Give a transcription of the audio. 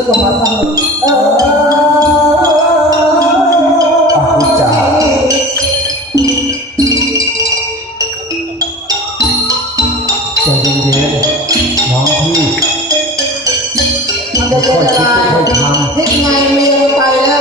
แล้วก็มาทำเอออาคุจาใจเย็นๆน้องพี่มันจะเป็นอะไรค่อยคิดค่อยทำคิดไง